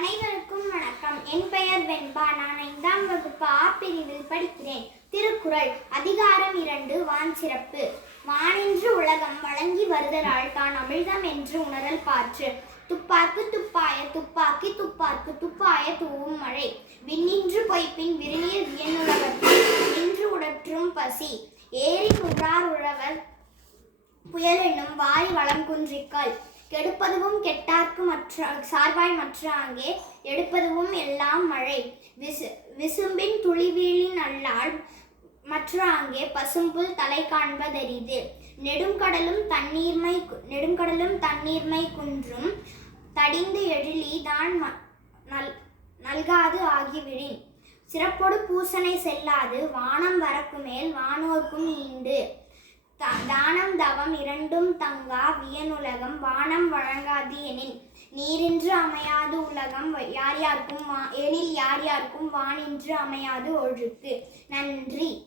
அனைவருக்கும் வணக்கம். என் பெயர் வெண்பா. நான் ஐந்தாம் வகுப்பு ஆ பிரிவில் படிக்கிறேன். திருக்குறள் அதிகாரம் இரண்டு வான் சிறப்பு. வானின்று உலகம் வழங்கி வருதலால் தான் அமிழ்தம் என்று உணரல் பாற்று. துப்பாக்கு துப்பாய துப்பாக்கி துப்பாக்கு துப்பாய தூவும் மழை. விண்ணின்று பொய்ப்பின் விருநீர் வியனுலகத்தில் நின்று உடற்றும் பசி. ஏறி உழார் உழவர் புயல் என்னும் வாய் வளம் குன்றிக்கல். கெடுப்பதுவும் கெட்டார்க்கு மற்ற சார்பாய் மற்ற அங்கே எடுப்பதுவும் எல்லாம் மழை. விசு விசும்பின் துளிவீழின் அல்லால் மற்ற அங்கே பசும்புல் தலை காண்பதரிது. நெடுங்கடலும் தண்ணீர்மை நெடுங்கடலும் தண்ணீர்மை குன்றும் தடிந்து எழிலி தான் நல் நல்காது ஆகிவிடின். சிறப்பொடு பூசனை செல்லாது வானம் வரக்கு மேல் வானோர்க்கும் ஈண்டு. தானம் தவம் இரண்டும் தங்கா வியனுலகம் வானம் வழங்காது எனில். நீரின்று அமையாது உலகம் யார் யாருக்கும் வா- எனில் யார் யாருக்கும் வானின்று அமையாது ஒழுக்கு நன்றி.